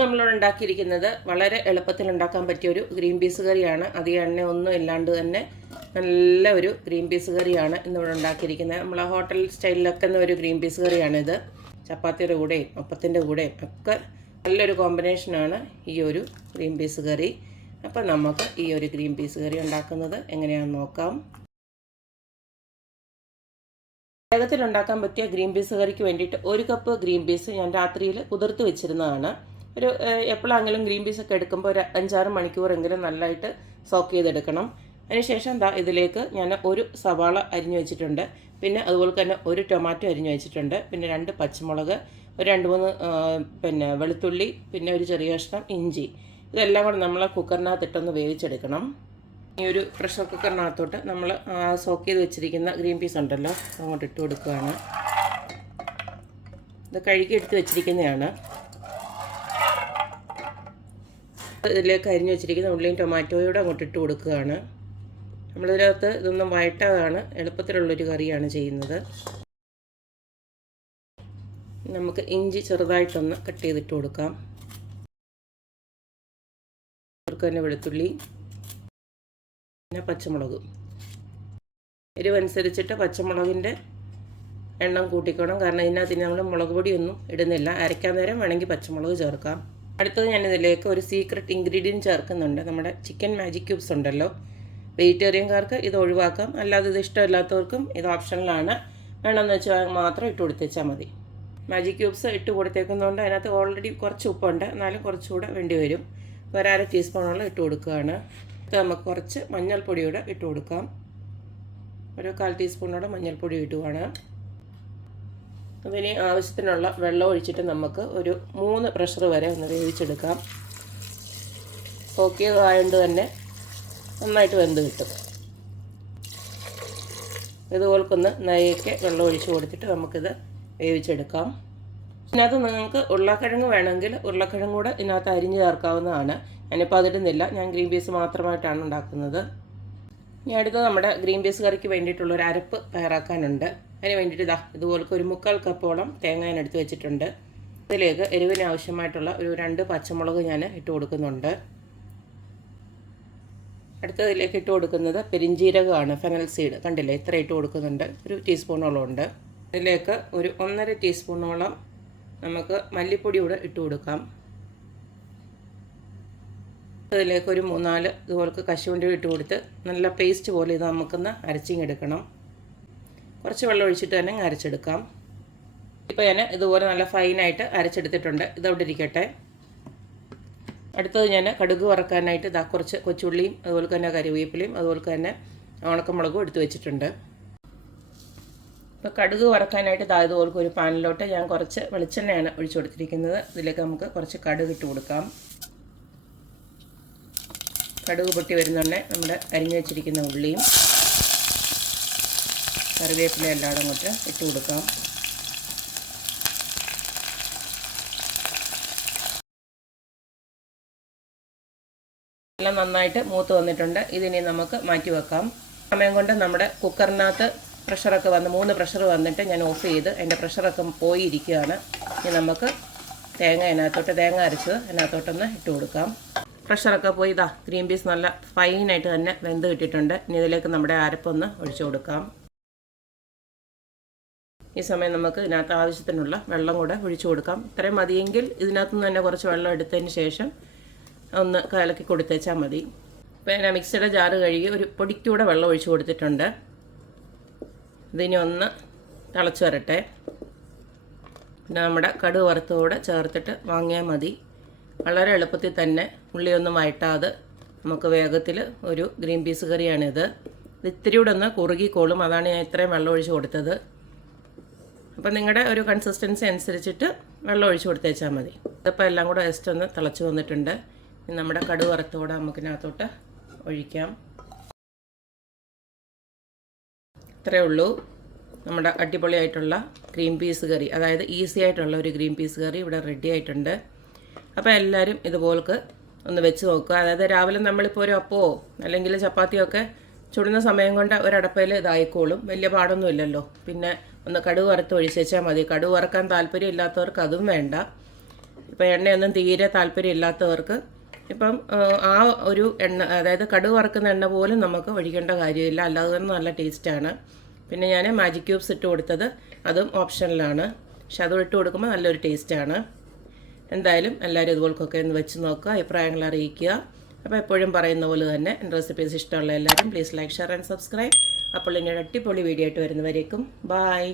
നമ്മളിവിടെ ഉണ്ടാക്കിയിരിക്കുന്നത് വളരെ എളുപ്പത്തിൽ ഉണ്ടാക്കാൻ പറ്റിയ ഒരു ഗ്രീൻ പീസ് കറിയാണ്. അധികം എണ്ണ ഒന്നും ഇല്ലാണ്ട് തന്നെ നല്ല ഒരു ഗ്രീൻ പീസ് കറിയാണ് ഇന്നിവിടെ ഉണ്ടാക്കിയിരിക്കുന്നത്. നമ്മൾ ഹോട്ടൽ സ്റ്റൈലിലൊക്കെ ഒരു ഗ്രീൻ പീസ് കറിയാണിത്. ചപ്പാത്തിയുടെ കൂടെയും അപ്പത്തിൻ്റെ കൂടെയും ഒക്കെ നല്ലൊരു കോമ്പിനേഷനാണ് ഈ ഒരു ഗ്രീൻ പീസ് കറി. അപ്പം നമുക്ക് ഈ ഒരു ഗ്രീൻ പീസ് കറി ഉണ്ടാക്കുന്നത് എങ്ങനെയാണെന്ന് നോക്കാം. വേഗത്തിൽ ഉണ്ടാക്കാൻ പറ്റിയ ഗ്രീൻ പീസ് കറിക്ക് വേണ്ടിയിട്ട് 1 കപ്പ് ഗ്രീൻ പീസ് ഞാൻ രാത്രിയിൽ കുതിർത്ത് വെച്ചിരുന്നതാണ്. ഒരു എപ്പോഴെങ്കിലും ഗ്രീൻ പീസൊക്കെ എടുക്കുമ്പോൾ ഒരു 5-6 മണിക്കൂറെങ്കിലും നല്ലതായിട്ട് സോക്ക് ചെയ്തെടുക്കണം. അതിനുശേഷം ഇതിലേക്ക് ഞാൻ ഒരു സവാള അരിഞ്ഞു വെച്ചിട്ടുണ്ട്. പിന്നെ അതുപോലെ തന്നെ ഒരു ടൊമാറ്റോ അരിഞ്ഞു വെച്ചിട്ടുണ്ട്. പിന്നെ 2 പച്ചമുളക്, ഒരു 2-3 വെളുത്തുള്ളി, പിന്നെ ഒരു ചെറിയ കഷ്ണം ഇഞ്ചി. ഇതെല്ലാം കൂടെ നമ്മൾ കുക്കറിനകത്തിട്ടൊന്ന് വേവിച്ചെടുക്കണം. ഈ ഒരു പ്രഷർ കുക്കറിനകത്തോട്ട് നമ്മൾ സോക്ക് ചെയ്ത് വെച്ചിരിക്കുന്ന ഗ്രീൻ പീസ് ഉണ്ടല്ലോ അങ്ങോട്ട് ഇട്ട് കൊടുക്കുകയാണ്. ഇത് കഴുകി എടുത്ത് വെച്ചിരിക്കുന്നതാണ്. ഇതിലേക്ക് അരിഞ്ഞു വെച്ചിരിക്കുന്ന ഉള്ളിയും ടൊമാറ്റോയോടെ അങ്ങോട്ട് ഇട്ട് കൊടുക്കുകയാണ്. നമ്മളിതിനകത്ത് ഇതൊന്നും വഴറ്റാതാണ്, എളുപ്പത്തിലുള്ളൊരു കറിയാണ് ചെയ്യുന്നത്. നമുക്ക് ഇഞ്ചി ചെറുതായിട്ടൊന്ന് കട്ട് ചെയ്തിട്ട് കൊടുക്കാം. അവർക്ക് തന്നെ വെളുത്തുള്ളി, പിന്നെ പച്ചമുളക്. എരിവനുസരിച്ചിട്ട് പച്ചമുളകിൻ്റെ എണ്ണം കൂട്ടിക്കണം. കാരണം ഇതിനകത്ത് നമ്മൾ മുളക് പൊടിയൊന്നും ഇടുന്നില്ല. അരയ്ക്കാൻ നേരം വേണമെങ്കിൽ പച്ചമുളക് ചേർക്കാം. അടുത്തത് ഞാനിതിലേക്ക് ഒരു സീക്രട്ട് ഇൻഗ്രീഡിയൻറ്റ് ചേർക്കുന്നുണ്ട്. നമ്മുടെ ചിക്കൻ മാജിക് ക്യൂബ്സ് ഉണ്ടല്ലോ. വെജിറ്റേറിയൻകാർക്ക് ഇത് ഒഴിവാക്കാം, അല്ലാതെ ഇത് ഇഷ്ടമില്ലാത്തവർക്കും ഇത് ഓപ്ഷനിലാണ്. വേണമെന്ന് വെച്ചാൽ മാത്രം ഇട്ട് കൊടുത്തേച്ചാൽ മതി. മാജിക് ക്യൂബ്സ് ഇട്ട് കൊടുത്തേക്കുന്നതുകൊണ്ട് അതിനകത്ത് ഓൾറെഡി കുറച്ച് ഉപ്പുണ്ട്, എന്നാലും കുറച്ചുകൂടെ വേണ്ടി വരും. ഒരു 1/2 ടീസ്പൂണോളം ഇട്ട് കൊടുക്കുകയാണ്. നമുക്ക് കുറച്ച് മഞ്ഞൾപ്പൊടിയോടെ ഇട്ട് കൊടുക്കാം. ഒരു 1/4 ടീസ്പൂണോടെ മഞ്ഞൾപ്പൊടി ഇടുകയാണ്. അതിന് ആവശ്യത്തിനുള്ള വെള്ളം ഒഴിച്ചിട്ട് നമുക്ക് ഒരു 3 പ്രഷർ വരെ ഒന്ന് വേവിച്ചെടുക്കാം. സോക്കിയതായതുകൊണ്ട് തന്നെ നന്നായിട്ട് വെന്ത് കിട്ടും. ഇതുപോൽക്കൊന്ന് നെയ്യൊക്കെ വെള്ളം ഒഴിച്ച് കൊടുത്തിട്ട് നമുക്കിത് വേവിച്ചെടുക്കാം. ഇതിനകത്ത് നിങ്ങൾക്ക് ഉരുളക്കിഴങ്ങ് വേണമെങ്കിൽ ഉരുളക്കിഴങ്ങ് കൂടെ ഇതിനകത്ത് അരിഞ്ഞ് ചേർക്കാവുന്നതാണ്. ഞാനിപ്പോൾ അതിടുന്നില്ല, ഞാൻ ഗ്രീൻ പീസ് മാത്രമായിട്ടാണ് ഉണ്ടാക്കുന്നത്. ഇനി അടുത്തത് നമ്മുടെ ഗ്രീൻ പീസ് കറിക്ക് വേണ്ടിയിട്ടുള്ളൊരു അരപ്പ് തയ്യാറാക്കാനുണ്ട്. അതിന് വേണ്ടിയിട്ട് ഇതുപോലൊക്കെ ഒരു 3/4 കപ്പോളം തേങ്ങ ഞാൻ എടുത്ത് വെച്ചിട്ടുണ്ട്. ഇതിലേക്ക് എരിവിന് ആവശ്യമായിട്ടുള്ള ഒരു 2 പച്ചമുളക് ഞാൻ ഇട്ട് കൊടുക്കുന്നുണ്ട്. അടുത്തതിലേക്ക് ഇട്ട് കൊടുക്കുന്നത് പെരിഞ്ജീരകമാണ്, ഫെനൽ സീഡ്. കണ്ടില്ലേ, ഇത്ര ഇട്ട് കൊടുക്കുന്നുണ്ട്. ഒരു ടീസ്പൂണോളം ഉണ്ട്. ഇതിലേക്ക് ഒരു 1.5 ടീസ്പൂണോളം നമുക്ക് മല്ലിപ്പൊടി കൂടെ ഇട്ട് കൊടുക്കാം. അതിലേക്ക് ഒരു 3-4 ഇതുപോലൊക്കെ കശുവണ്ടി ഇട്ട് കൊടുത്ത് നല്ല പേസ്റ്റ് പോലെ ഇത് നമുക്കൊന്ന് അരച്ചിങ്ങെടുക്കണം. കുറച്ച് വെള്ളം ഒഴിച്ചിട്ട് തന്നെ അരച്ചെടുക്കാം. ഇപ്പോൾ ഞാൻ ഇതുപോലെ നല്ല ഫൈനായിട്ട് അരച്ചെടുത്തിട്ടുണ്ട്. ഇതവിടെ ഇരിക്കട്ടെ. അടുത്തത് ഞാൻ കടുക് വറക്കാനായിട്ട് കുറച്ച് കൊച്ചുള്ളിയും അതുപോലെ തന്നെ കറിവേപ്പിലയും അതുപോലെ തന്നെ ഉണക്കമുളകും എടുത്ത് വെച്ചിട്ടുണ്ട്. ഇപ്പോൾ കടുക് വറക്കാനായിട്ട് ഇതുപോലെ ഒരു പാനിലോട്ട് ഞാൻ കുറച്ച് വെളിച്ചെണ്ണയാണ് ഒഴിച്ചു കൊടുത്തിരിക്കുന്നത്. ഇതിലേക്ക് നമുക്ക് കുറച്ച് കടുക് ഇട്ട് കൊടുക്കാം. കടുക് പൊട്ടി വരുന്നുണ്ടെ നമ്മുടെ അരിഞ്ഞു വെച്ചിരിക്കുന്ന ഉള്ളിയും കറിവേപ്പിലയും എല്ലാം അങ്ങോട്ട് ഇട്ട് കൊടുക്കാം. എല്ലാം നന്നായിട്ട് മൂത്ത് വന്നിട്ടുണ്ട്. ഇതിനി നമുക്ക് മാറ്റി വെക്കാം. സമയം കൊണ്ട് നമ്മുടെ കുക്കറിനകത്ത് പ്രഷറൊക്കെ വന്ന് 3 പ്രഷർ വന്നിട്ട് ഞാൻ ഓഫ് ചെയ്ത് അതിൻ്റെ പ്രഷറൊക്കെ പോയിരിക്കുകയാണ്. ഇനി നമുക്ക് തേങ്ങ അരച്ചത് അതിനകത്തോട്ടൊന്ന് ഇട്ട് കൊടുക്കാം. പ്രഷറൊക്കെ പോയി ഗ്രീൻ പീസ് നല്ല ഫൈനായിട്ട് തന്നെ വെന്ത് കിട്ടിയിട്ടുണ്ട്. ഇനി ഇതിലേക്ക് നമ്മുടെ അരപ്പൊന്ന് ഒഴിച്ചു കൊടുക്കാം. ഈ സമയം നമുക്ക് ഇതിനകത്ത് ആവശ്യത്തിനുള്ള വെള്ളം കൂടെ ഒഴിച്ചു കൊടുക്കാം. ഇത്രയും മതിയെങ്കിൽ ഇതിനകത്തുനിന്ന് തന്നെ കുറച്ച് വെള്ളം എടുത്തതിന് ശേഷം ഒന്ന് കലക്കി കൊടുത്തേച്ചാൽ മതി. ഇപ്പോൾ ഞാൻ മിക്സിയുടെ ജാറ് കഴുകി ഒരു പൊടിക്കൂടെ വെള്ളം ഒഴിച്ചു കൊടുത്തിട്ടുണ്ട്. ഇതിനി ഒന്ന് തിളച്ച് വരട്ടെ. പിന്നെ നമ്മുടെ കടുക് വറുത്തോടെ ചേർത്തിട്ട് വാങ്ങിയാൽ മതി. വളരെ എളുപ്പത്തിൽ തന്നെ ഉള്ളിയൊന്നും വഴറ്റാതെ നമുക്ക് വേഗത്തിൽ ഒരു ഗ്രീൻ പീസ് കറിയാണിത്. ഇത് ഇത്തിരി കൂടെ ഒന്ന് കുറുകിക്കോളും, അതാണ് ഞാൻ ഇത്രയും വെള്ളം ഒഴിച്ച് കൊടുത്തത്. അപ്പോൾ നിങ്ങളുടെ ഒരു കൺസിസ്റ്റൻസി അനുസരിച്ചിട്ട് വെള്ളം ഒഴിച്ച് കൊടുത്തേച്ചാൽ മതി. ഇതിപ്പോൾ എല്ലാം കൂടെ ജസ്റ്റ് ഒന്ന് തിളച്ച് വന്നിട്ടുണ്ട്. നമ്മുടെ കടുക് വറുത്തോടെ നമുക്കിനകത്തോട്ട് ഒഴിക്കാം. ഇത്രയേ ഉള്ളൂ നമ്മുടെ അടിപൊളിയായിട്ടുള്ള ഗ്രീൻ പീസ് കറി, അതായത് ഈസി ആയിട്ടുള്ള ഒരു ഗ്രീൻ പീസ് കറി ഇവിടെ റെഡി ആയിട്ടുണ്ട്. അപ്പോൾ എല്ലാവരും ഇതുപോലൊക്കെ ഒന്ന് വെച്ച് നോക്കുക. അതായത് രാവിലെ നമ്മളിപ്പോൾ ഒരു അപ്പമോ അല്ലെങ്കിൽ ചപ്പാത്തിയോ ഒക്കെ ചുടുന്ന സമയം കൊണ്ട് ഒരടപ്പയിൽ ഇതായിക്കോളും, വലിയ പാടൊന്നും ഇല്ലല്ലോ. പിന്നെ ഒന്ന് കടുക് വറുത്ത് ഒഴിച്ച് വെച്ചാൽ മതി. കടുക് വറക്കാൻ താല്പര്യം ഇല്ലാത്തവർക്ക് അതും വേണ്ട. ഇപ്പോൾ എണ്ണയൊന്നും തീരെ താല്പര്യമില്ലാത്തവർക്ക് ഇപ്പം ആ ഒരു എണ്ണ, അതായത് കടുക് വറുക്കുന്ന എണ്ണ പോലും നമുക്ക് ഒഴിക്കേണ്ട കാര്യമില്ല, അല്ലാതെ തന്നെ നല്ല ടേസ്റ്റാണ്. പിന്നെ ഞാൻ മാജിക് ക്യൂബ്സ് ഇട്ട് കൊടുത്തത് അതും ഓപ്ഷനിലാണ്, പക്ഷെ അതും ഇട്ട് കൊടുക്കുമ്പോൾ നല്ലൊരു ടേസ്റ്റാണ്. എന്തായാലും എല്ലാവരും ഇതുപോലൊക്കെ ഒന്ന് വെച്ച് നോക്കുക, അഭിപ്രായങ്ങൾ അറിയിക്കുക. അപ്പോൾ എപ്പോഴും പറയുന്ന പോലെ തന്നെ എൻ്റെ റെസിപ്പീസ് ഇഷ്ടമുള്ള എല്ലാവരും please like, share and subscribe. അപ്പോൾ ഇനി അടിപൊളി വീഡിയോ ആയിട്ട് വരുന്നവരേക്കും ബായ്.